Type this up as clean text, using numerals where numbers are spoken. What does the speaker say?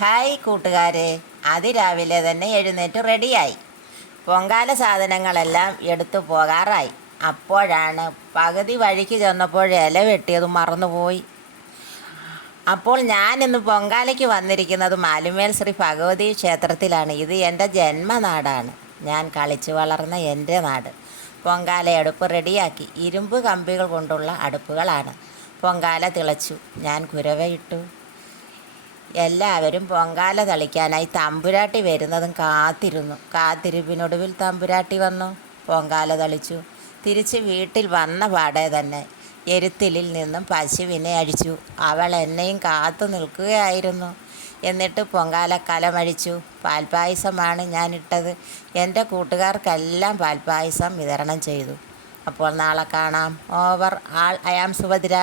Hi കൂട്ടുകാരെ, അതിരാവിലെ തന്നെ എഴുന്നേറ്റ് റെഡിയായി. പൊങ്കാല സാധനങ്ങളെല്ലാം എടുത്തു പോകാറായി. അപ്പോഴാണ് പകുതി വഴിക്ക് ചെന്നപ്പോൾ ഇല വെട്ടിയത് മറന്നുപോയി. അപ്പോൾ ഞാനിന്ന് പൊങ്കാലയ്ക്ക് വന്നിരിക്കുന്നത് മാലുമേൽ ശ്രീ ഭഗവതി ക്ഷേത്രത്തിലാണ്. ഇത് എൻ്റെ ജന്മനാടാണ്. ഞാൻ കളിച്ചു വളർന്ന എൻ്റെ നാട്. പൊങ്കാല അടുപ്പ് റെഡിയാക്കി. ഇരുമ്പ് കമ്പികൾ കൊണ്ടുള്ള അടുപ്പുകളാണ്. പൊങ്കാല തിളച്ചു. ഞാൻ കുരവയിട്ടു. എല്ലാവരും പൊങ്കാല തളിക്കാനായി തമ്പുരാട്ടി വരുന്നതും കാത്തിരുന്നു. കാത്തിരിപ്പിനൊടുവിൽ തമ്പുരാട്ടി വന്നു. പൊങ്കാല തളിച്ചു. തിരിച്ച് വീട്ടിൽ വന്ന പാടെ തന്നെ എരുത്തിലിൽ നിന്നും പശുവിനെ അഴിച്ചു. അവൾ എന്നെയും കാത്തു നിൽക്കുകയായിരുന്നു. എന്നിട്ട് പൊങ്കാല കലമഴിച്ചു. പാൽപ്പായസമാണ് ഞാനിട്ടത്. എൻ്റെ കൂട്ടുകാർക്കെല്ലാം പാൽപ്പായസം വിതരണം ചെയ്തു. അപ്പോൾ നാളെ കാണാം. Over all. I am Subhadra.